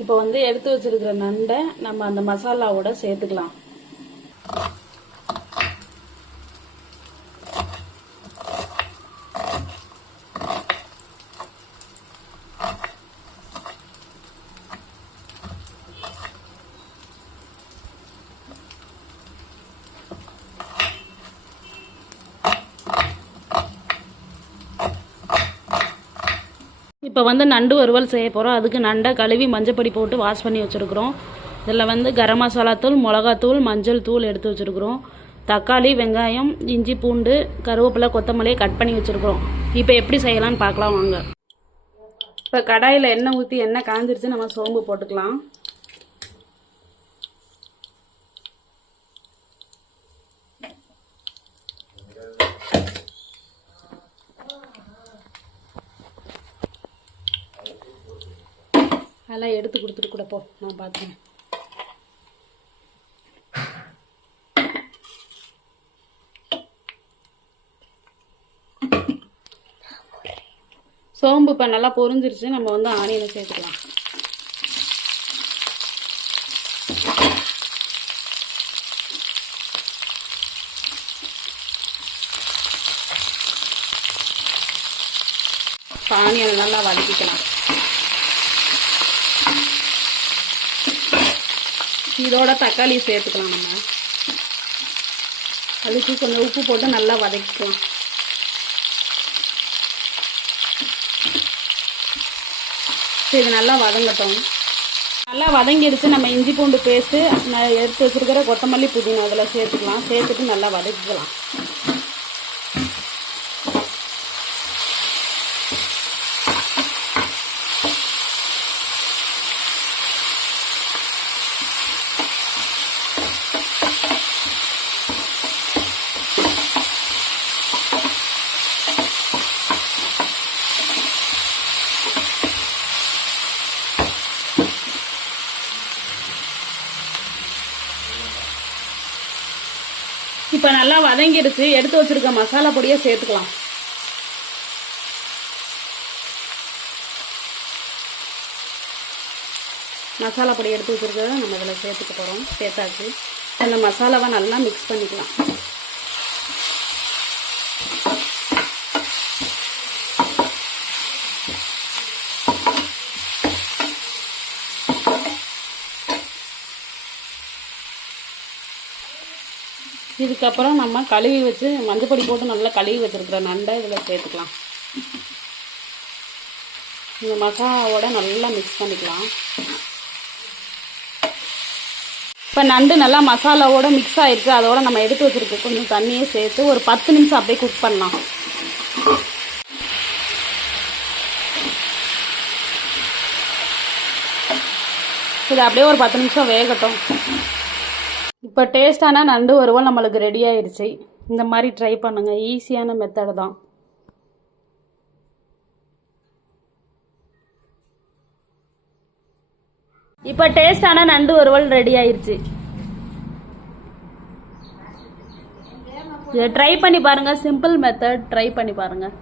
இப்போ வந்து எடுத்து வச்சிருக்கிற நண்டை நம்ம அந்த மசாலாவோட சேர்த்துக்கலாம். இப்போ வந்து நண்டு வறுவல் செய்ய போகிறோம். அதுக்கு நண்டை கழுவி மஞ்சப்பொடி போட்டு வாஷ் பண்ணி வச்சுருக்குறோம். இதில் வந்து கரம் மசாலாத்தூள், மிளகாத்தூள், மஞ்சள் தூள் எடுத்து வச்சுருக்குறோம். தக்காளி, வெங்காயம், இஞ்சி, பூண்டு, கருவேப்பிலை, கொத்தமல்லியை கட் பண்ணி வச்சுருக்குறோம். இப்போ எப்படி செய்யலான்னு பார்க்கலாம் வாங்க. இப்போ கடாயில் எண்ணெய் ஊற்றி எண்ணெய் காஞ்சிருச்சு, நம்ம சோம்பு போட்டுக்கலாம். அதெல்லாம் எடுத்து கொடுத்துட்டு கூட போ, நான் பார்த்துக்கிறேன். சோம்பு இப்போ நல்லா பொரிஞ்சிருச்சு, நம்ம வந்து ஆனியனை சேர்த்துக்கலாம். ஆனியனை நல்லா வதக்கிக்கலாம். இதோட தக்காளி சேர்த்துக்கலாம். நம்ம அதுக்கு கொஞ்சம் உப்பு போட்டு நல்லா வதக்கிக்கலாம். இது நல்லா வதங்கட்டும். நல்லா வதங்கிடுச்சு. நம்ம இஞ்சி பூண்டு பேஸ்ட்டு நான் எடுத்து வச்சுருக்கிற கொத்தமல்லி, புதினா அதில் சேர்த்துக்கலாம். சேர்த்துட்டு நல்லா வதக்கிக்கலாம். இப்போ நல்லா வதங்கிடுச்சு. எடுத்து வச்சிருக்க மசாலா பொடியை சேர்த்துக்கலாம். மசாலா பொடி எடுத்து வச்சிருக்கிறத நம்ம இதில் சேர்த்துக்க போகிறோம். சேர்த்தாச்சு. அந்த மசாலாவை நல்லா மிக்ஸ் பண்ணிக்கலாம். இதுக்கப்புறம் நம்ம கழுவி வச்சு மஞ்சப்பொடி போட்டு நல்லா கழுவி வச்சுருக்கிற நண்டை இதில் சேர்த்துக்கலாம். இந்த மசாலாவோட நல்லா மிக்ஸ் பண்ணிக்கலாம். இப்போ நண்டு நல்லா மசாலாவோட மிக்ஸ் ஆகிருக்கு. அதோட நம்ம எடுத்து வச்சுருக்க கொஞ்சம் தண்ணியை சேர்த்து ஒரு 10 நிமிஷம் அப்படியே குக் பண்ணலாம். இது அப்படியே ஒரு 10 நிமிஷம் வேகட்டும். இப்போ டேஸ்டான நண்டு வறுவல் நம்மளுக்கு ரெடி ஆயிடுச்சு. இந்த மாதிரி ட்ரை பண்ணுங்கள். ஈஸியான மெத்தடு தான். இப்போ டேஸ்டான நண்டு வறுவல் ரெடி ஆயிடுச்சு. இதை ட்ரை பண்ணி பாருங்கள். சிம்பிள் மெத்தட், ட்ரை பண்ணி பாருங்கள்.